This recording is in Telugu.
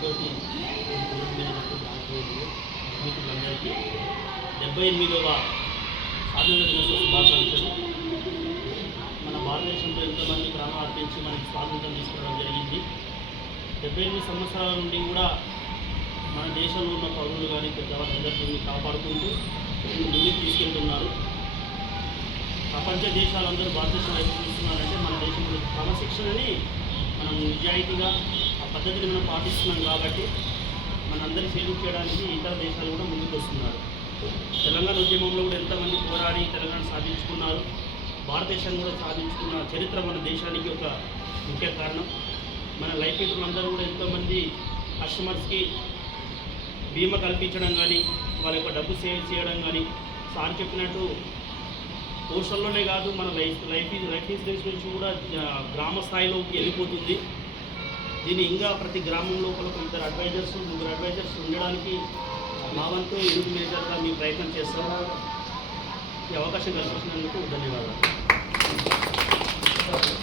నాతోటి మిత్రులందరికీ 78వ స్వాతంత్ర దినోత్సవ శుభాకాంక్షలు. మన భారతదేశంలో ఎంతోమంది ప్రాణాలు అర్పించి మనకి స్వాతంత్రం తీసుకోవడం జరిగింది. 78 సంవత్సరాల నుండి కూడా మన దేశంలో ఉన్న పౌరులు కానీ పెద్దవాళ్ళందరినీ కాపాడుకుంటూ ముందుకు తీసుకెళ్తున్నారు. ప్రపంచ దేశాలందరూ భారతదేశం వైపు చూస్తున్నారంటే మన దేశంలో క్రమశిక్షణని మనం నిజాయితీగా ఆ పద్ధతిని మనం పాటిస్తున్నాం కాబట్టి మనందరి సేవ చేయడానికి ఇతర దేశాలు కూడా ముందుకు వస్తున్నారు. తెలంగాణ ఉద్యమంలో కూడా ఎంతమంది పోరాడి తెలంగాణ సాధించుకున్నారు. భారతదేశాన్ని కూడా సాధించుకున్న చరిత్ర మన దేశానికి ఒక ముఖ్య కారణం. మన లైఫ్ అందరూ కూడా ఎంతోమంది కస్టమర్స్కి బీమా కల్పించడం కానీ వాళ్ళ యొక్క డబ్బు సేవ్ చేయడం కానీ సార్ చెప్పినట్టు పోస్టర్లోనే కాదు మన లైఫ్ ఇన్సూరెన్స్ నుంచి కూడా గ్రామ స్థాయిలోకి వెళ్ళిపోతుంది. దీన్ని ఇంకా ప్రతి గ్రామం లోపల ఒక 2 అడ్వైజర్స్ 3 అడ్వైజర్స్ ఉండడానికి మా వంతు యూత్ మేనేజర్గా మీ ప్రయత్నం చేస్తాం. ఈ అవకాశం కల్పించినందుకు ధన్యవాదాలు.